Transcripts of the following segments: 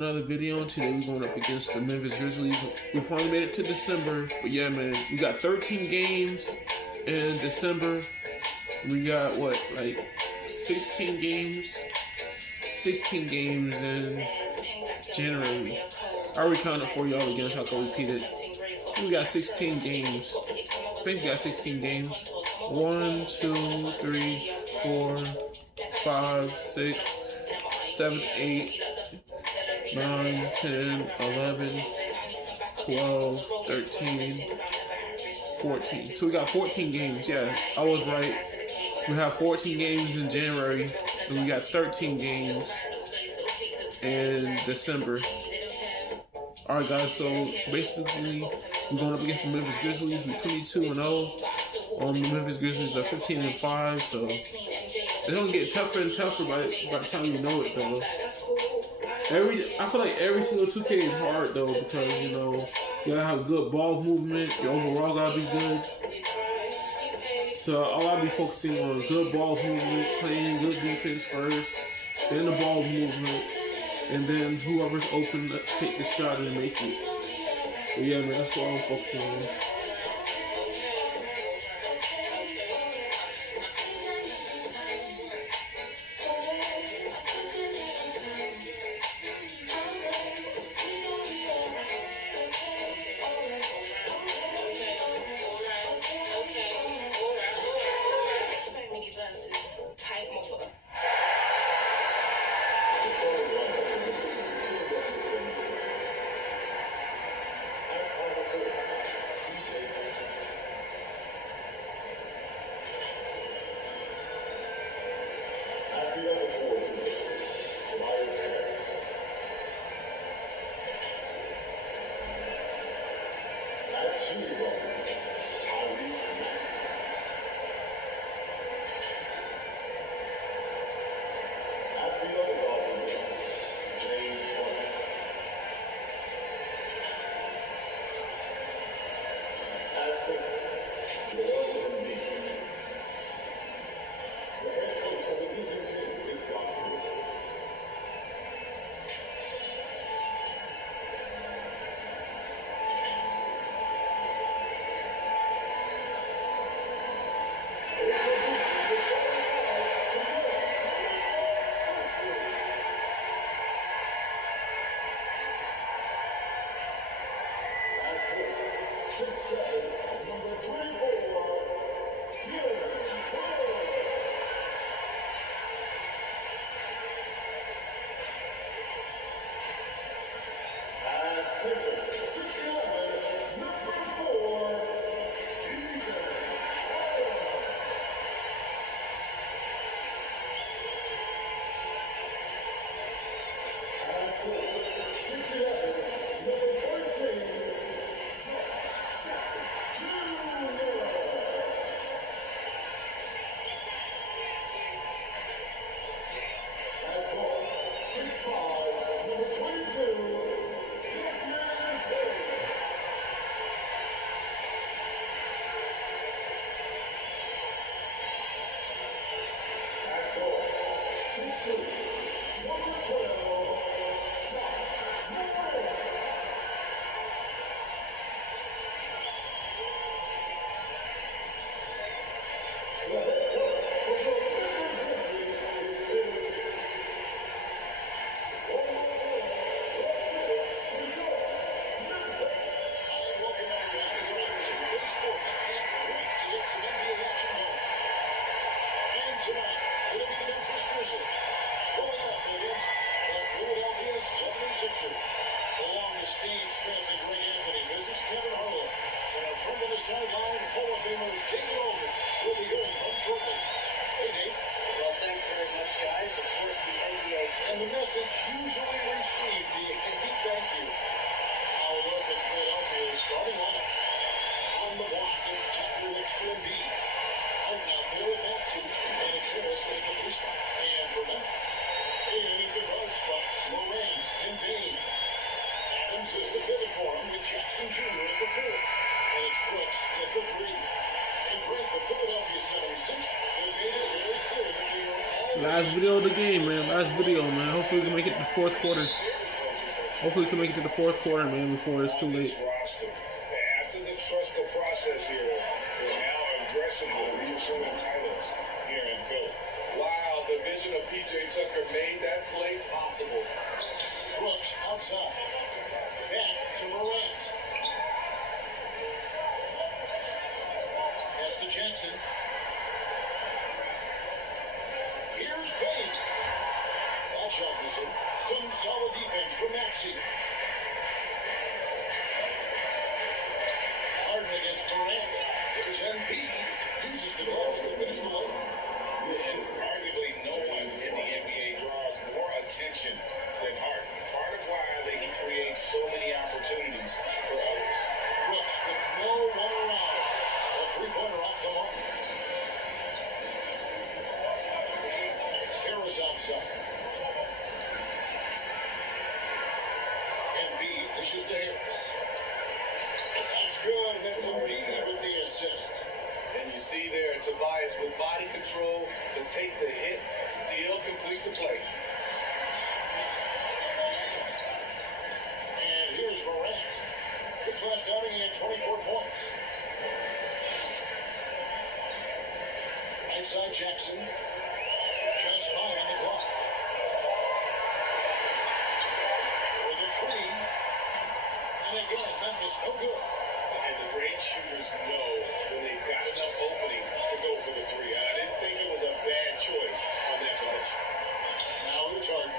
Another video. Today we're going up against the Memphis Grizzlies. We finally made it to December, but yeah, man, we got 13 games in December. We got what, like 16 games? 16 games in January. I already counted for y'all again, so I can repeat it. We got 16 games. I think we got 16 games. 1, 2, 3, 4, 5, 6, 7, 8, 9, 10, 11, 12, 13, 14. So we got 14 games. Yeah, I was right. We have 14 games in January, and we got 13 games in December. Alright guys, so basically we're going up against the Memphis Grizzlies. We're 22-0. The Memphis Grizzlies are 15-5, so it's gonna get tougher and tougher by the time you know it though. I feel like every single 2K is hard though, because you know you gotta have good ball movement, your overall gotta be good. So I'll be focusing on good ball movement, playing good defense first, then the ball movement, and then whoever's open take the shot and make it. But yeah, man, that's what I'm focusing on. Sideline Hall of Famer David Aldridge will be hearing from shortly. Hey, Dave. Well, thanks very much, guys. Of course, the NBA. And the message usually received, the thank you. Our look at Philadelphia's starting lineup. On the block, it's Tucker next to Embiid. Out now, there at that two, and it's Harris at the baseline. And for Memphis, underneath the guard spots, Lorenz and Bain. Adams is the pivot for him with Jackson Jr. at the four. And it's Brooks at the three. And break the Philadelphia 76. So it is very clear that they are all Last video of the game, man. Last video, man. Hopefully we can make it to the fourth quarter. Very focused Hopefully, we can make it to the fourth quarter, man, before it's too late. After the trust the process here, we're now aggressively reasserting titles here in Philly. Wow, the vision of P.J. Tucker made that play possible. Brooks outside. Back to Morant. Pass to Jackson. Here's Bain. That shot was in. Some solid defense from Maxey. Harden against Morant. There's MP. Uses the balls to finish the layup. And arguably no one in the NBA draws more attention than Harden. Part of why they can create so many opportunities for others. Brooks with no one around. A three-pointer off the mark. Harris outside. Embiid pushes to Harris. That's good. That's Embiid with the assist. And you see there Tobias with body control to take the hit, still complete the play. And here's Morant. His last outing, he had 24 points. Outside Jackson. Just 5 on the clock. With a three. And again, Memphis no good. And the great shooters know when they've got enough opening to go for the three. I didn't think it was a bad choice on that possession. Now here's Harden.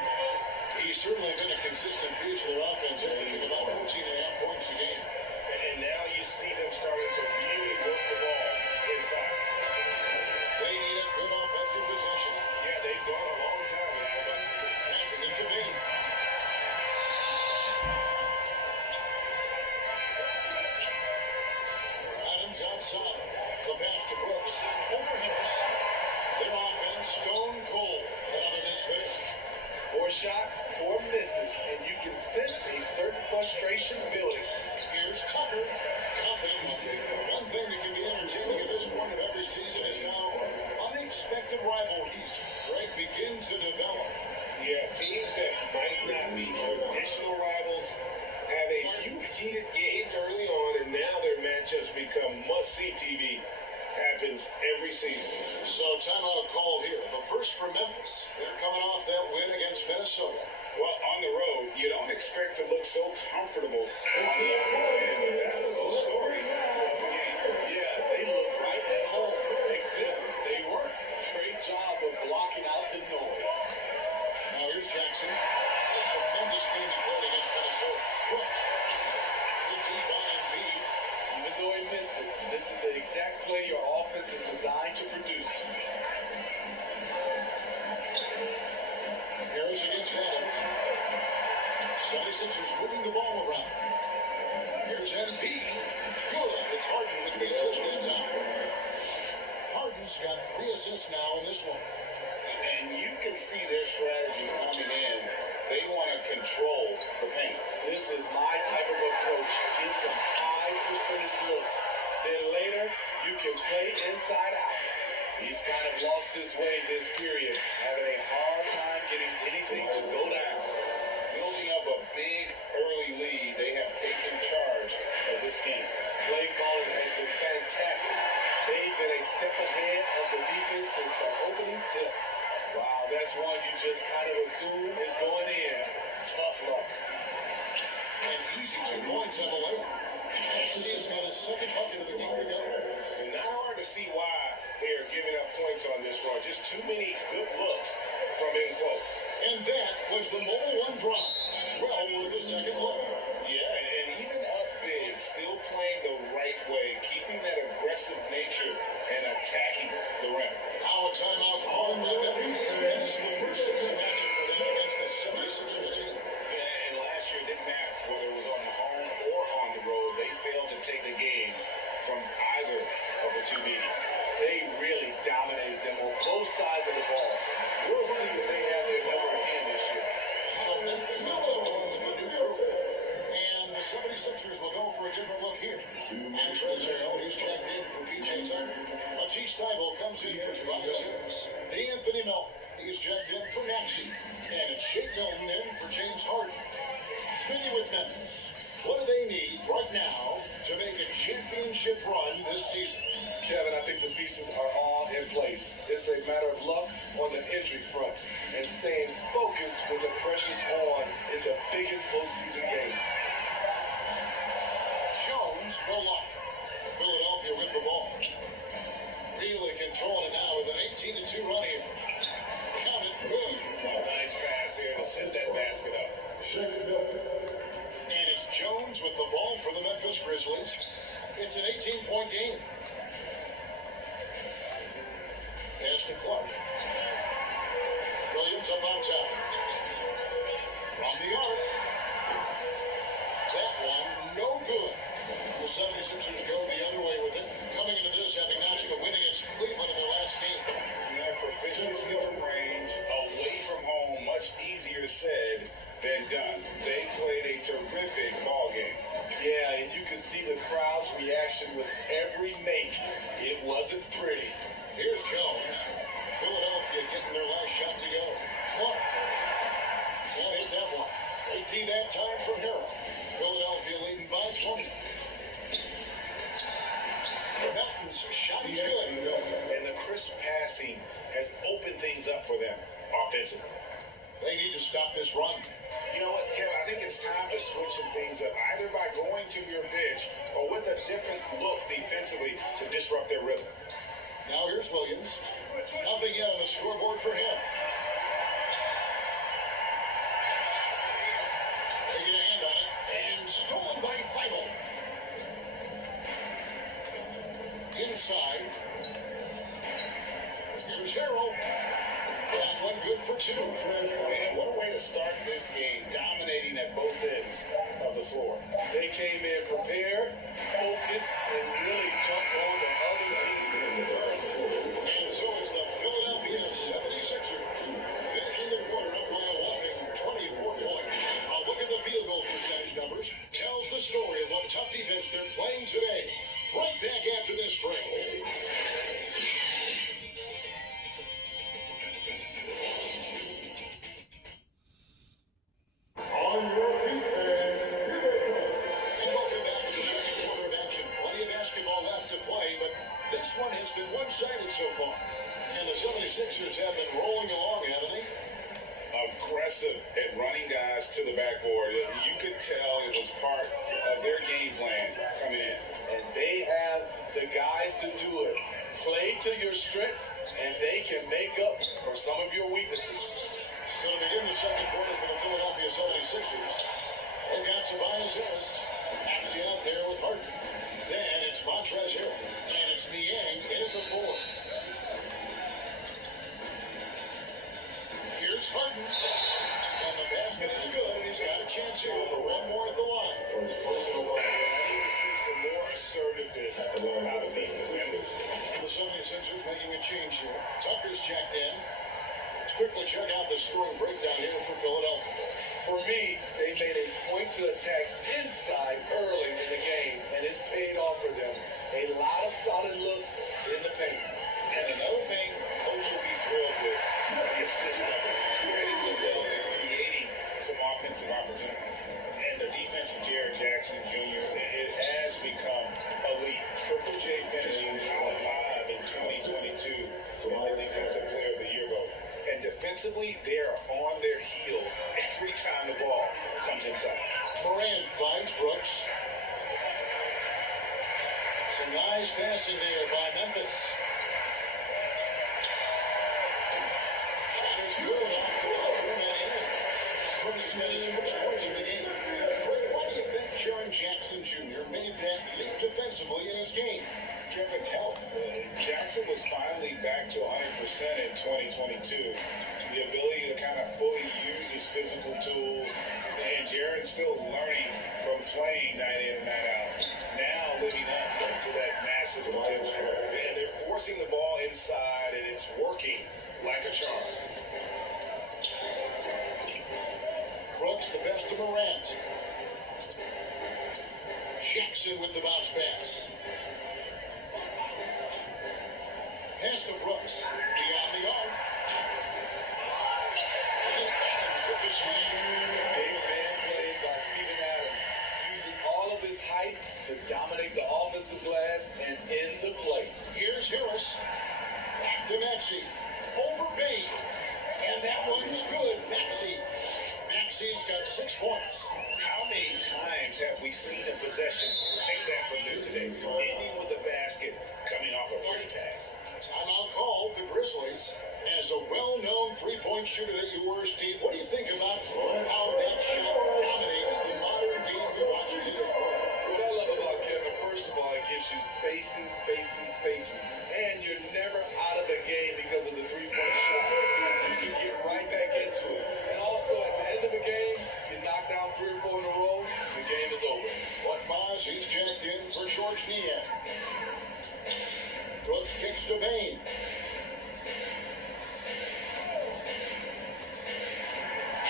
He's certainly been a consistent piece of their offense, averaging about 14.5 points a game. And now you see them starting to really work the ball inside. They need a good offensive possession. Yeah, they've gone a long time without it. Passes it to Bain. Outside, the pass to Brooks, over Harris. Their offense stone cold out of this phase. 4 shots, 4 misses, and you can sense a certain frustration building. Here's Tucker. One thing that can be entertaining at this point of every season is how unexpected rivalries begin to develop. Yeah, teams that might not be traditional rivals have a few heated games early on, and now their matchups become must-see TV. Happens every season. So timeout call here. The first for Memphis. They're coming off that win against Minnesota. Well, on the road, you don't expect to look so comfortable on the offensive end, but that was the story. Yeah, they look right at home, except they weren't. Great job of blocking out the noise. Now here's Jackson. A tremendous game he played against Minnesota. Brooks. Good deep by Embiid. Even though he missed it, this is the exact play your offense is designed to produce. Harris against Adams. 76ers moving the ball around. Here's Embiid. Good. It's Harden with the assist that time. Harden's got 3 assists now in this one. And you can see their strategy coming in. They want to control the paint. This is my type of approach. Get some high percentage looks. Then later, you can play inside out. He's kind of lost his way this period, having a hard time getting anything to go down. Building up a big early lead, they have taken charge of this game. Play calling has been fantastic. They've been a step ahead of the defense since the opening tip. Wow, that's one you just kind of assume is going in. Tough luck. And easy 2 points on the way. He's got his second bucket of the game to go. And not hard to see why they are giving up points on this run. Just too many good looks from in close. And that was the mobile 1 drop. Well, with the second look. Yeah, and even up big, still playing the right way, keeping that aggressive nature and attacking the rim. Now a timeout called by Memphis. And this is the first season matchup for them against the 76ers team. Yeah, and last year it didn't matter whether it was on the home or on the road. They failed to take the game from either of the 2 meetings. They really dominated them on both sides of the ball. We'll see if they have their number again this year. So Memphis ends up going with the new crew. And the 76ers will go for a different look here. And Trezor, he's checked in for P.J. Tucker. Matisse Thybulle comes in for Tobias Harris. Anthony Melton, he's checked in for Maxey. And Shake Milton in for James Harden. Memphis. What do they need right now to make a championship run this season? Kevin, I think the pieces are all in place. It's a matter of luck on the injury front and staying focused with the pressure's on in the biggest postseason game. Jones, no luck. Philadelphia with the ball. Really controlling it now with an 18-2 run here. Count it, good. Nice pass here to set that basket up. And it's Jones with the ball for the Memphis Grizzlies. It's an 18-point game. Pass to Clark. Williams up on top. From the arc. That one, no good. The 76ers go the other way with it. Coming into this, having notched a win against Cleveland in their last game. Their proficiency from range, away from home, much easier said than done. They played a terrific ball game. Yeah, and you could see the crowd's reaction with every make. It wasn't pretty. Here's Jones. Philadelphia getting their last shot to go. Clark. Can't hit that one. 18 that time from Harrell. Philadelphia leading by 20. Melton's shot is good. And the crisp passing has opened things up for them offensively. They need to stop this run. You know what, Kevin? I think it's time to switch some things up, either by going to your bench or with a different look defensively to disrupt their rhythm. Now here's Williams. Nothing yet on the scoreboard for him. They get a hand on it, and stolen by Feigl. Inside. Here's Harrell. That one good for two. And what a way to start this game, dominating at both ends of the floor. They came in prepared, focused, and really jumped on the other team. And so is the Philadelphia 76ers, finishing the quarter up by a whopping 24 points. A look at the field goal percentage numbers tells the story of what tough defense they're playing today. Right back after this break. On your feet, and welcome back to the second quarter of action. Plenty of basketball left to play, but this one has been one-sided so far. And the 76ers have been rolling along, haven't they? Aggressive at running guys to the backboard. You could tell it was part of their game plan coming in. And they have the guys to do it. Play to your strengths, and they can make up for some of your weaknesses. So to begin the second quarter for the Philadelphia 76ers, they've got Tobias Harris actually out there with Harden. Then it's Montrezl Harrell, and it's Niang in at the four. Here's Harden, and the basket is good, and he's got a chance here for one more at the line. I need to see some more assertiveness out of these defenders. The 76ers making a change here. Tucker's checked in. Let's quickly check out the scoring breakdown here for Philadelphia. For me, they made a point to attack inside early in the game, and it's paid off for them. A lot of solid looks in the paint. And another thing, Coach will be thrilled with the assist numbers. Spreading the ball and creating some offensive opportunities. And the defense of Jared Jackson Jr., it has become elite. Triple J finishing top 5 in 2022 in the Defensive Player of the Year vote. And defensively, they are on their heels every time the ball comes inside. Morant finds Brooks. Some nice passing there by Memphis. Shot is good off the other end. Brooks has got his first points of the game. Fred, why do you think Jaren Jackson Jr. made that leap defensively in his game? Kevin help. Jackson was finally back to 100% in 2022. The ability to kind of fully use his physical tools, and Jaren's still learning from playing night in and night out. Now living up to that massive potential. And they're forcing the ball inside, and it's working like a charm. Brooks, the best of Morant. Jackson with the bounce pass. Pass to Brooks. Beyond the arc. And Adams with the swing. Big man plays by Steven Adams. to Maxey. Over Bain. And that one's good. Maxey's got 6 points. How many times have we seen a possession like that from them today? Ending with a basket, coming off a pretty pass. Timeout called. The Grizzlies, as a well-known three-point shooter that you were, Steve, what do you think about how that shot dominates the modern game we watch today? What I love about Kevin, first of all, it gives you spacing. And you're never out of the game because of the three-point shot. You can get right back into it. And also, at the end of the game, you knock down 3 or 4 in a row, the game is over. Buck Maz, he's jacked in for George Niang. Brooks kicks to Bain.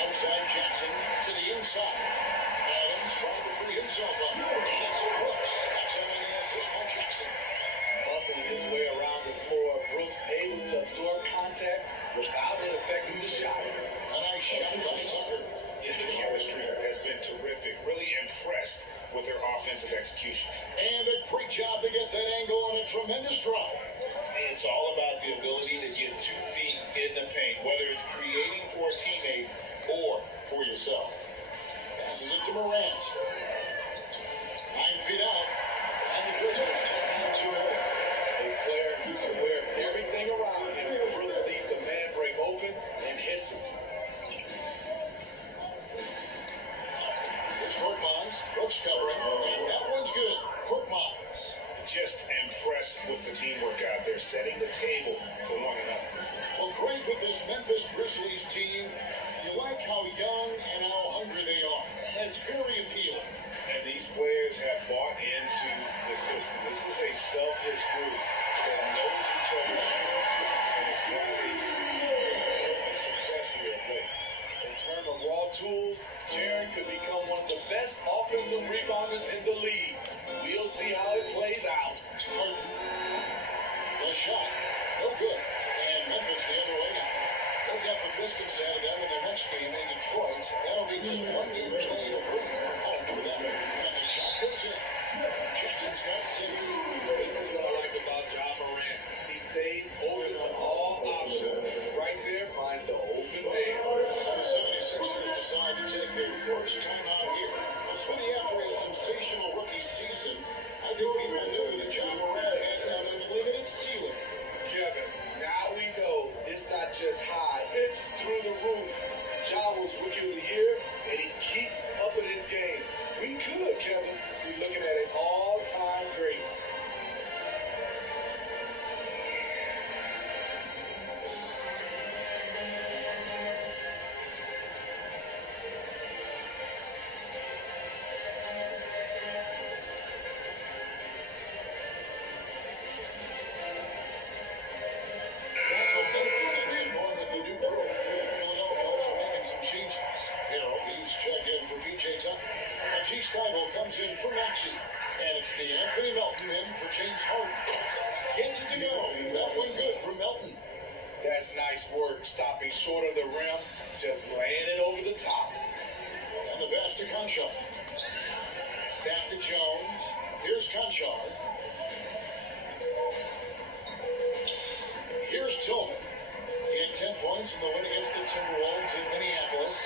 Outside Jackson to the inside. Adams trying to free himself up. And it's Brooks. That's how many assists by Jackson. Muscling his way around the floor, Brooks able to absorb contact without it affecting the shot. A nice shot by Tucker. Yeah, the chemistry has been terrific. Really impressed with their offensive execution. And a great job to get that angle on a tremendous drive. It's all about the ability to get 2 feet in the paint, whether it's creating for a teammate or for yourself. Passes it to Morant. 9 feet out. And the Grizzlies taking it 2-0. A player who's aware of everything around him. Brooks sees the man break open and hits him. It's Korkmaz. Brooks covering. And that one's good. Korkmaz. Just impressed with the teamwork out there, setting the table for one another. Well, great with this Memphis Grizzlies team. You like how young and how hungry they are. That's very appealing. And these players have bought into the system. This is a selfless group that knows each other's strengths, and it's why they've seen so much success here of late. In terms of raw tools, Jaren could become one of the best offensive rebounders in the league. We'll see how it plays out. Harden. The shot. No good. And Memphis the other way now. They'll get the distance out of them in their next game in Detroit. That'll be just one game played away from home for them. And the shot goes in. Jackson's got 6. This is what I like about John Morant. He stays open to all options. Right there finds the open man. The 76ers decide to take their first time out here. Especially after a sensational rookie season, I think people knew that John Morant had an unlimited ceiling. Kevin, now we know it's not just high, it's through the roof. John was Rookie of the Year, and he keeps up in his game. We could, Kevin, be looking at an all-time great. Stiebel comes in for Maxey. And it's the Anthony Melton in for James Harden. Gets it to go. That one good for Melton. That's nice work, stopping short of the rim, just laying it over the top. And the pass to Conchar. Back to Jones. Here's Conchar. Here's Tillman. He had 10 points in the win against the Timberwolves in Minneapolis.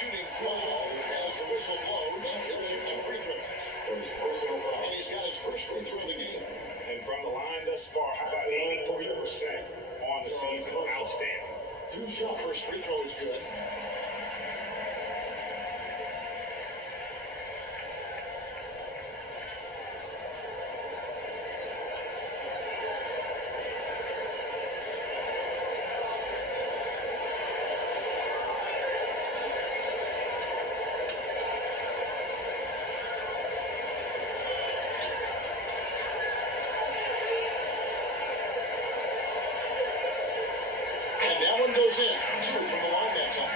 Shooting foul as the whistle blows. He'll shoot some free throws. And he's got his first free throw of the game. And from the line thus far, how about 83% on the season? Outstanding. 2 shot. First free throw is good. Goes in. 2 from the line that time.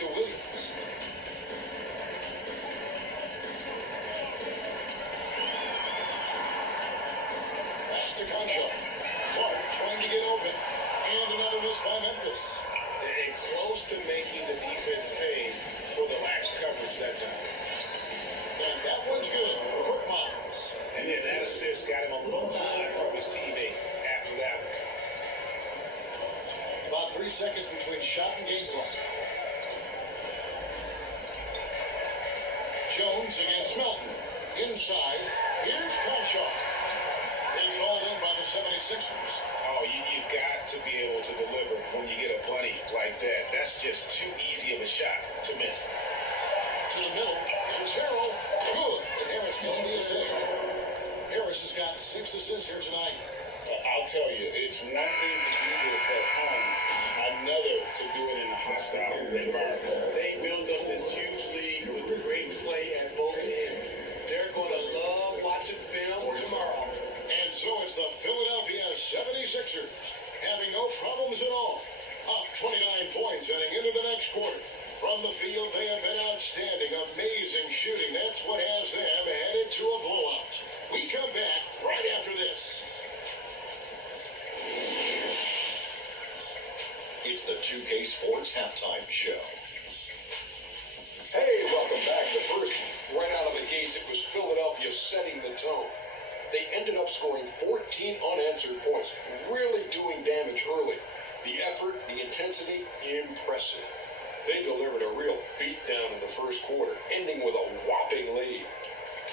to Williams. Pass to Concho. Clark trying to get open. And another miss by Memphis. And close to making the defense pay for the lax coverage that time. And that one's good for Quick Miles. And then that assist got him a little nod from his teammate after that one. About 3 seconds between shot and game clock. Jones against Melton. Inside. Here's Crenshaw. It's hauled in by the 76ers. Oh, you've got to be able to deliver when you get a bunny like that. That's just too easy of a shot to miss. To the middle. Here's Harrell. Good. And Harris gets the assist. Harris has got 6 assists here tonight. I'll tell you, it's one thing to do this at home, another to do it in a hostile environment. They build up this huge lead with great play at both ends. They're going to love watching film tomorrow. And so it's the Philadelphia 76ers having no problems at all. Up 29 points heading into the next quarter. From the field, they have been outstanding. Amazing shooting. That's what has them headed to a blowout. We come back right after this. It's the 2K Sports Halftime Show. Hey, welcome back. The first, right out of the gates, it was Philadelphia setting the tone. They ended up scoring 14 unanswered points, really doing damage early. The effort, the intensity, impressive. They delivered a real beatdown in the first quarter, ending with a whopping lead.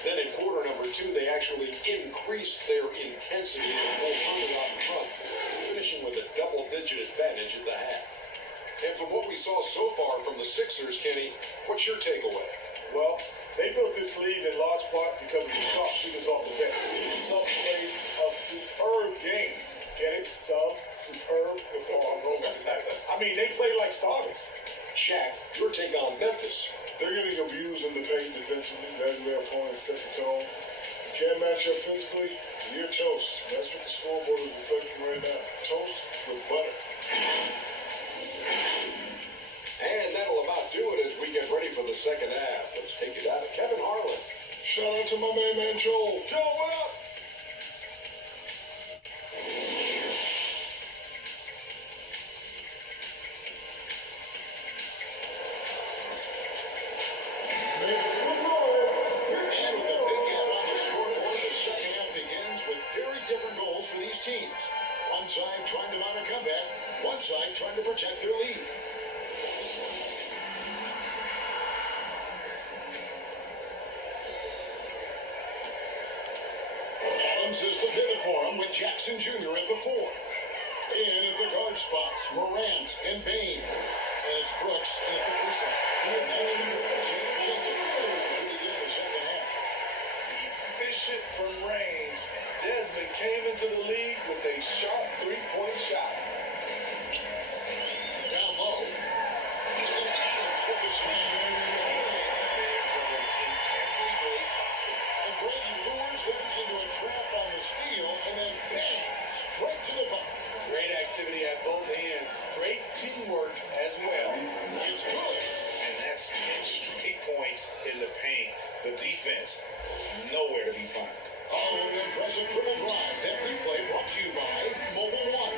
Then in quarter number 2, they actually increased their intensity and pulled Hunter out in front, finishing with a double-digit advantage at the half. And from what we saw so far from the Sixers, Kenny, what's your takeaway? Well, they built this lead in large part because of the sharp shooters off the bench. Some played a superb game. Get it? Some superb. I mean, they played like starters. Shaq, your take on Memphis. They're getting abused in the paint defensively. That's their opponents set the tone. You can't match up physically, you're toast. That's what the scoreboard is reflecting right now. Toast with butter. And that'll about do it as we get ready for the second half. Let's take it out of Kevin Harlan. Shout out to my man Joel. Joe, what up? Trying to mount a comeback, one side trying to protect their lead. Adams is the pivot for him with Jackson Jr. at the 4. In at the guard spots, Morant and Bain. And it's Brooks at the 3 side. Efficient from range. Desmond came into the league with a sharp three-point shot. Down low. Adams with the slam. And Brady lures them into a trap on the steal, and then bang, straight to the bucket. Great activity at both ends. Great teamwork as well. It's good. And that's 10 straight points in the paint. The defense, nowhere to be found. Oh, an impressive triple drive. That replay brought to you by Mobile One.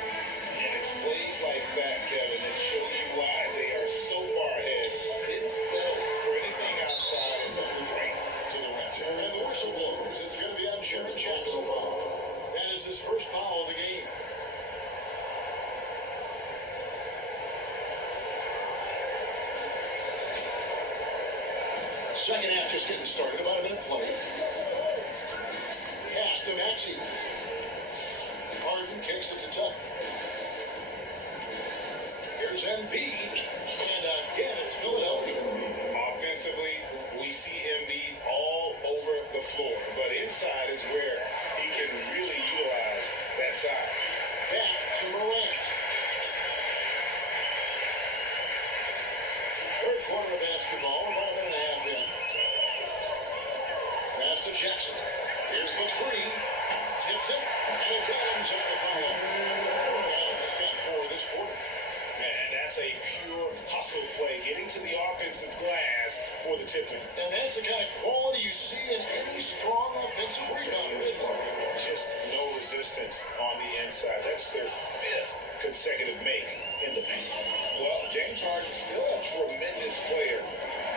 And it's plays like that, Kevin, that show you why they are so far ahead. Didn't settle for anything outside and went straight to the rim. And the whistle blows. It's going to be on Sharon Jackson. That is his first foul of the game. Second half just getting started. About a minute play. Pass to Maxey. Harden kicks it to Tuck. Here's Embiid. And again, it's Philadelphia. Offensively, we see Embiid all over the floor. But inside is where he can really utilize that size. Back to Morant. Third quarter of basketball, about a minute and a half in. Pass to Jackson. Here's the 3. Tips it, and it's Adams on the follow. Adams has got 4 this quarter. And that's a pure hustle play. Getting to the offense on the inside. That's their 5th consecutive make in the paint. Well, James Harden's still a tremendous player,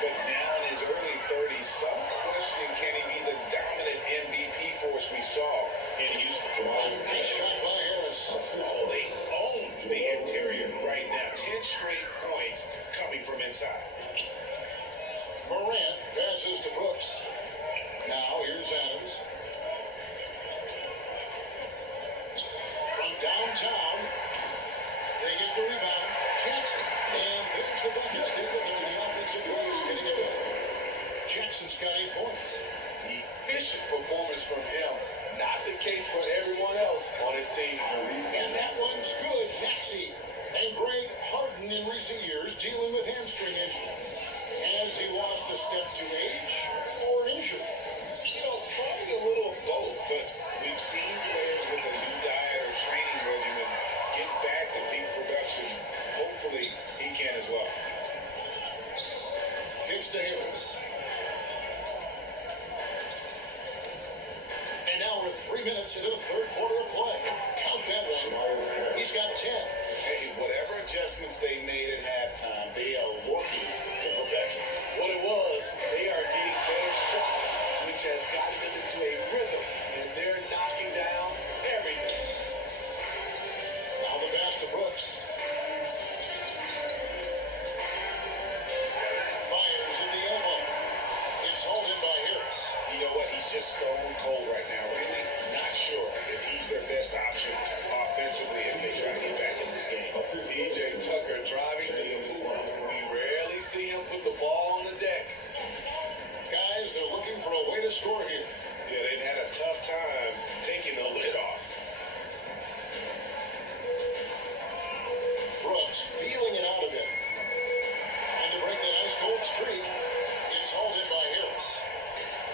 but now in his early 30s, some question, can he be the dominant MVP force we saw in Houston? Nice shot by Harris. Oh, they own the interior right now. 10 straight points coming from inside. Morant passes to Brooks. Now here's Adams. From downtown, they get the rebound. Jackson. And there's the bucket. Stay with him. The offensive play is getting it back. Jackson's got 8 points. Efficient performance from him. Not the case for everyone else on his team. And that one's good. Maxey. And Greg Harden in recent years dealing with hamstring injury. Has he lost a step to age or injury? You know, probably a little of both, but we've seen players with a new diet or training regimen get back to peak production. Hopefully, he can as well. Kicks to Harris. And now we're 3 minutes into the third quarter of play. Count that one. He's got 10. Hey, whatever adjustments they made at halftime, they are working to perfection. What it was, they are getting better shots, which has gotten them into a rhythm, and they're knocking down everything. Now the pass to Brooks. Fires at the elbow. It's hauled in by Harris. You know what? He's just stone cold right now. Really not sure if he's their best option offensively if they try to get back in this game. DJ Tucker driving to the hoop. We rarely see him put the ball on the deck. Guys, they're looking for a way to score here. Yeah, they've had a tough time taking the lid off. Brooks feeling it out a bit. And to break that ice cold streak, it's hauled in by Harris.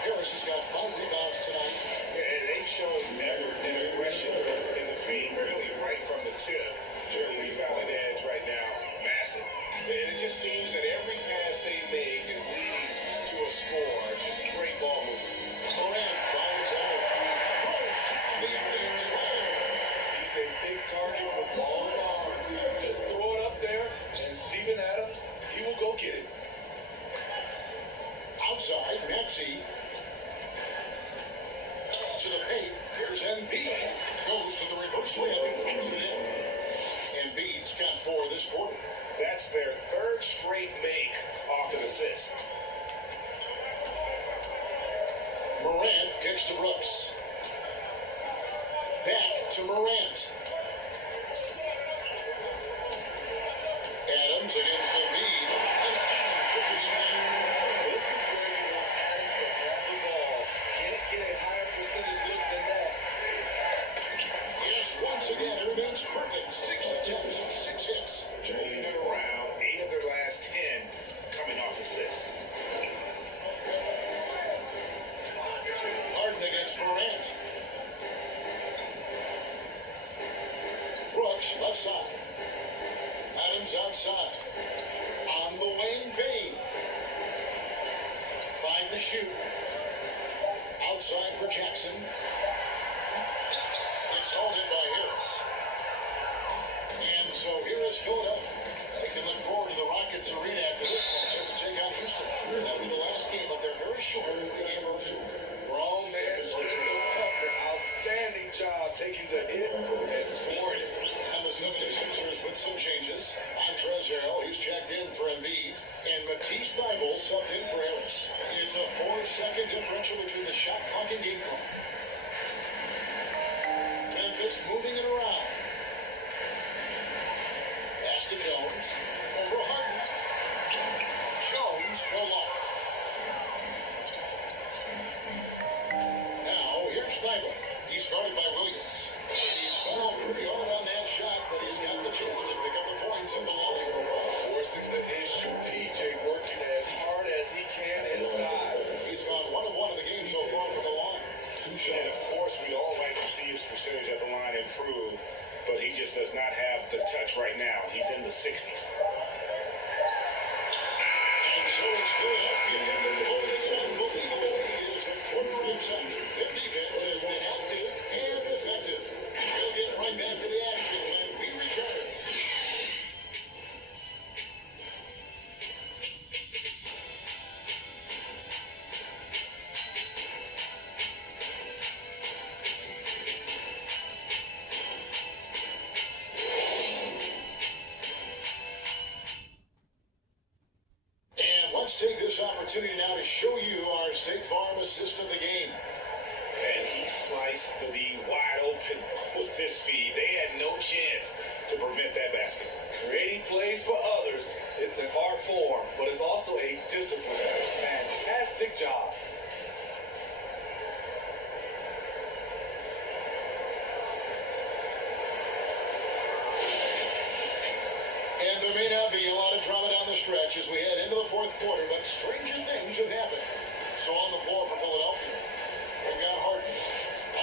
Harris has got 5 rebounds tonight. Yeah, and they've shown effort and aggression in the paint, really right from the tip. Their rebounding edge right now, massive. And it just seems that every pass they make is leading to a score. Just great ball movement. Morant fires out. Throws down the alley slam. He's a big target with long arms. Just throw it up there, and Steven Adams, he will go get it. Outside, Maxey. To the paint. Here's Embiid. Goes to the reverse layup and puts it in. Embiid's got 4 this quarter. That's their 3rd straight make off an assist. Morant kicks to Brooks. Back to Morant. Adams against Embiid. And Adams with the slam. This is where you want Adams to grab the ball. Can't get a higher percentage look than that. Yes, once again, it remains perfect. 6 attempts and 6 hits. Moving it around, 8 of their last 10 coming off assists. Harden against Morant. Brooks, left side. Adams outside. On the wing, Payne. 5 to shoot. Outside for Jackson. It's hauled in by Harris. And so here is Philadelphia. They can look forward to the Rockets arena after this matchup to take on Houston. That'll be the last game of their very short game of 2. Wrong man, Wendell Tucker, outstanding job taking the hit and scoring it. And the 76ers with some changes. Montrezl Harrell, he's checked in for Embiid. And Matisse Thybulle subbed in for Harris. It's a 4-second differential between the shot clock and game clock. Memphis moving it around. Pass to Jones. Over Harden. Jones no longer. Now here's Thybulle. He's guarded by Williams. And he's fouled pretty hard on that shot, but he's got the chance to pick up the points at the line. Forcing the issue, TJ working as hard as he can inside. He's gone 1 of 1 in the game so far from the line. And of course, we all like to see his percentage at the line improve, but he just does not have the touch right now. He's in the 60s. And so it's Philadelphia. Unbelievable is the quarter inside. Their defense has been active and effective. the wide open with this feed. They had no chance to prevent that basket. Creating plays for others, it's an art form, but it's also a discipline. Fantastic job. And there may not be a lot of drama down the stretch as we head into the fourth quarter, but stranger things have happened. So on the floor for Philadelphia, they've got Harden.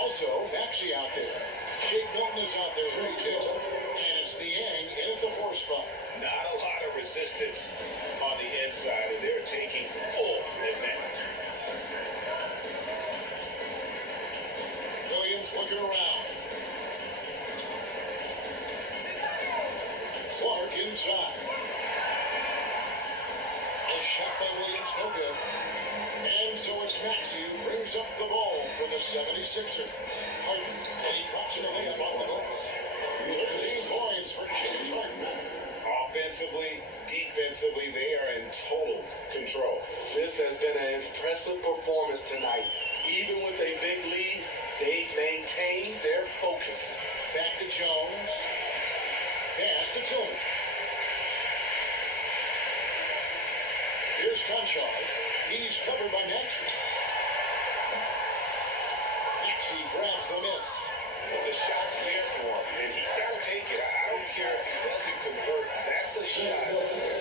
Also, Maxey out there. Shake Milton is out there for AJ. And it's Niang in at the 4 spot. Not a lot of resistance on the inside, and they're taking full advantage. Williams looking around. Clark inside. A shot by Williams, no good. And so it's Maxey who brings up the ball for the 76ers. Harden, and he drops it away up on the glass. 13 points for James Harden. Offensively, defensively, they are in total control. This has been an impressive performance tonight. Even with a big lead, they've maintained their focus. Back to Jones. Pass to Tillman. Here's Conchar. He's covered by Maxey. Maxey grabs the miss. Well, the shot's there for him, and he's got to take it. I don't care if he doesn't convert. That's a shot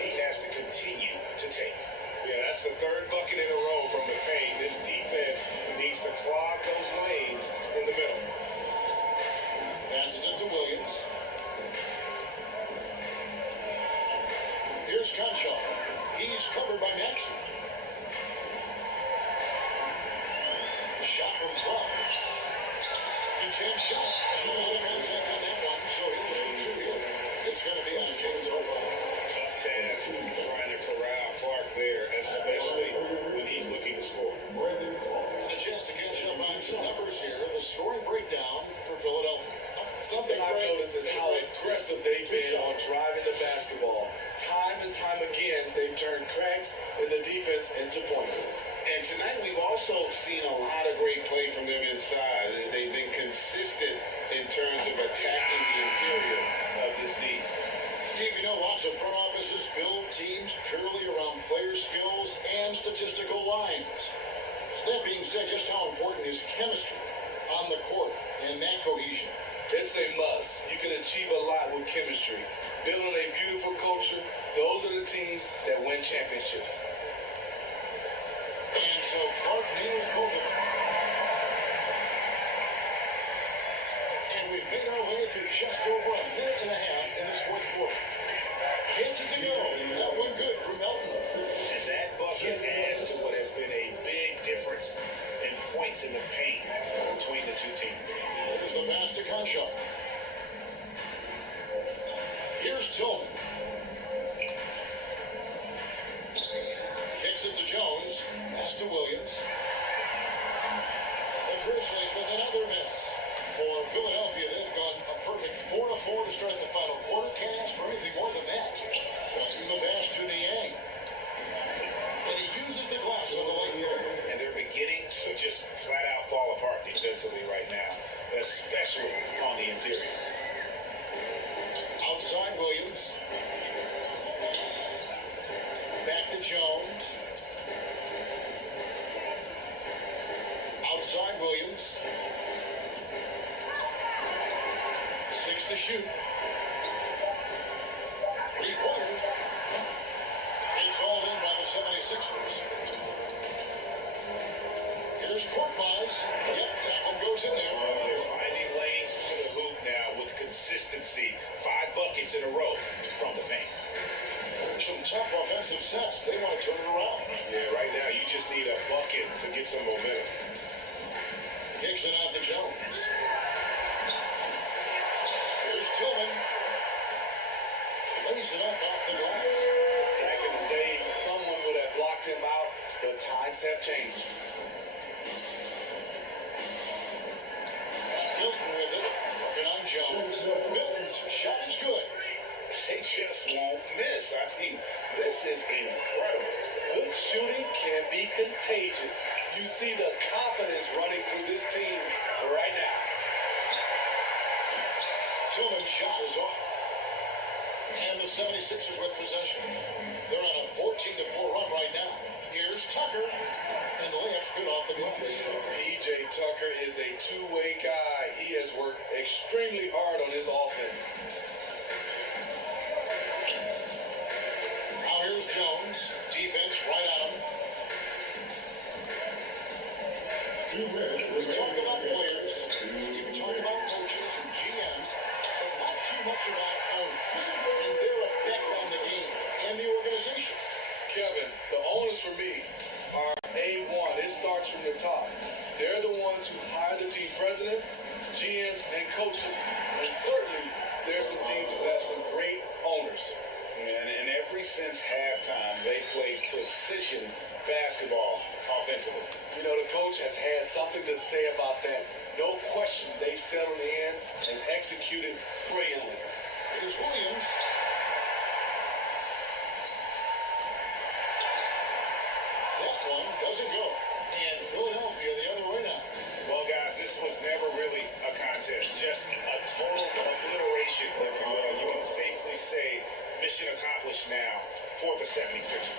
he has to continue to take. Yeah, that's the third bucket in a row from the paint. This defense needs to clog those lanes in the middle. Passes it to Williams. Here's Conchar. He's covered by Maxey. Shot from 12. Second chance shot. And a little contact on that one, so he'll shoot 2 here. It's going to be on James Harden. Tough task trying to corral Clark there, especially when he's looking to score. And a chance to catch up on some numbers here. The scoring breakdown for Philadelphia. Something I've noticed is how aggressive they've been on driving the basketball. Time and time again, they've turned cracks in the defense into points. And tonight we've also seen a lot of great play from them inside. They've been consistent in terms of attacking the interior of this league. Steve, you know, lots of front offices build teams purely around player skills and statistical lines. So that being said, just how important is chemistry on the court and that cohesion? It's a must. You can achieve a lot with chemistry. Building a beautiful culture, those are the teams that win championships. And so Clark nails both of them. And we've made our way through just over a minute and a half in this fourth quarter. Gets it to go. That one good from Melton. And that bucket adds to what has been a big difference in points in the paint between the two teams. There's the pass to Conchar. Here's Tillman. Kicks it to Jones. Pass to Williams. The Grizzlies with another miss. For Philadelphia, they've gone a perfect 4-4 to start the final quarter. Can't ask for anything more than that. Welcome the pass to Niang. And he uses the glass on the late here. And they're beginning to just flat out fall apart defensively right now, especially on the interior. Outside Williams. Back to Jones. Outside Williams. 6 to shoot. 3-pointer. It's hauled in by the 76ers. Here's Korkmaz. Yep, that one goes in there. They're finding lanes to the hoop now with consistency. 5 buckets in a row from the paint. Some tough offensive sets. They want to turn it around. Yeah, right now you just need a bucket to get some momentum. Kicks it out to Jones. Here's Tillman. Lays it up off the glass. Back in the day, someone would have blocked him out, but times have changed. Milton with it. Working on Jones. Milton's shot is good. They just won't miss. I mean, this is incredible. Good shooting can be contagious. You see the confidence running through this team right now. shot is off. And the 76ers with possession. They're on a 14-4 run right now. Here's Tucker. And the layup's good off the glass. PJ Tucker is a two-way guy. He has worked extremely hard on his offense. Now here's Jones. Defense right on him. We talk about players. We talk about coaches and GMs. But not too much about owners and their effect on the game and the organization. Kevin, the owners for me are A1. It starts from the top. They're the ones who hire the team president, GMs, and coaches. And certainly, there's some teams who have some great owners. And ever since halftime, they played precision basketball offensively. You know, the coach has had something to say about that. No question, they've settled in and executed brilliantly. Here's Williams. That one doesn't go. And Philadelphia the other way now. Well, guys, this was never really a contest. Just a total obliteration, if you will. You can safely say mission accomplished now for the 76ers.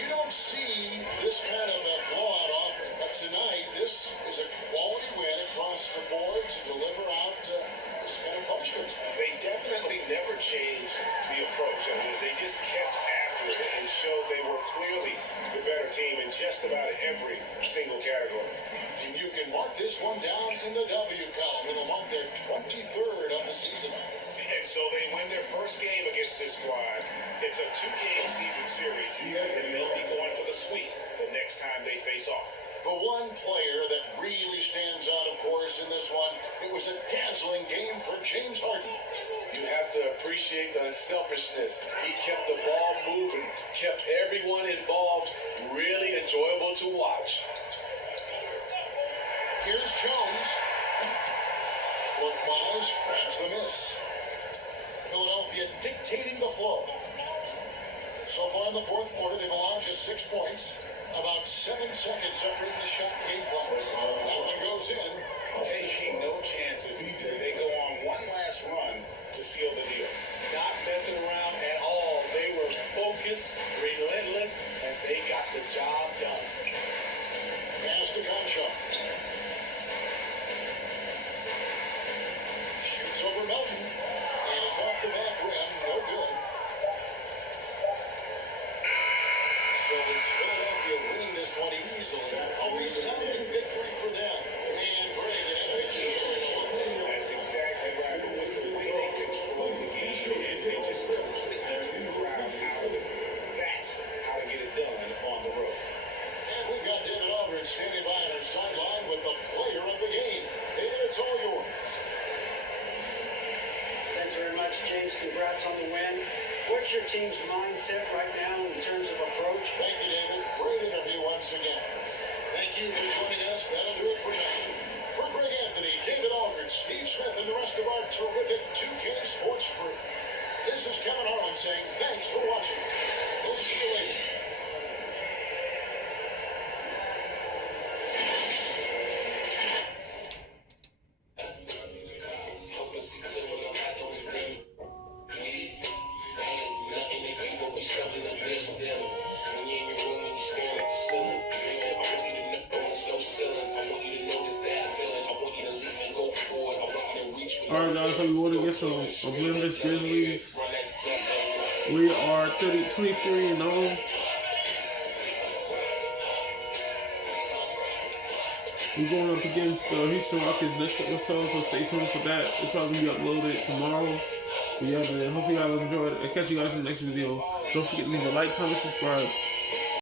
You don't see this kind of a blowout often, but tonight this is a quality win across the board to deliver out this kind of punishment. They definitely never changed the approach. I mean, they just kept after it and showed they were clearly the better team in just about every single category. And you can mark this one down in the W column. It'll mark their 23rd on the season. And so they win their first game against this squad. It's a 2-game season series, and they'll be going for the sweep the next time they face off. The one player that really stands out, of course, in this one, it was a dazzling game for James Harden. You have to appreciate the unselfishness. He kept the ball moving, kept everyone involved really enjoyable to watch. Here's Jones. Work Miles grabs the miss. Philadelphia dictating the flow. So far in the fourth quarter, they've allowed just 6 points. About 7 seconds separating the shot game clocks. That one goes in. Taking no chances. They go on one last run to seal the deal. Not messing around at all. They were focused, relentless, and they got the job done. Pass to Concho. Shoots over Melton. And it's off the back rim. No good. So it's Philadelphia winning this one easily. A resounding victory for them. And Greg and That's exactly right. The way they control the game, and they just completely took the crowd out of it. That's how to get it done on the road. And we've got David Aldridge standing by on our sideline with the player of the game. David, it's all yours. Thanks very much, James. Congrats on the win. What's your team's mindset right now in terms of approach? Thank you, David. Great interview once again. Thank you for joining us. That'll do it for now. For Greg Anthony, David Aldridge, Steve Smith, and the rest of our terrific 2K Sports crew, this is Kevin Harlan saying thanks for watching. We'll see you later. Alright guys, so we want to get some of Memphis Grizzlies. We are 23-0. We're going up against the Houston Rockets next episode, so stay tuned for that. It's probably going to be uploaded tomorrow. But yeah, man, hopefully y'all enjoyed it. I'll catch you guys in the next video. Don't forget to leave a like, comment, subscribe.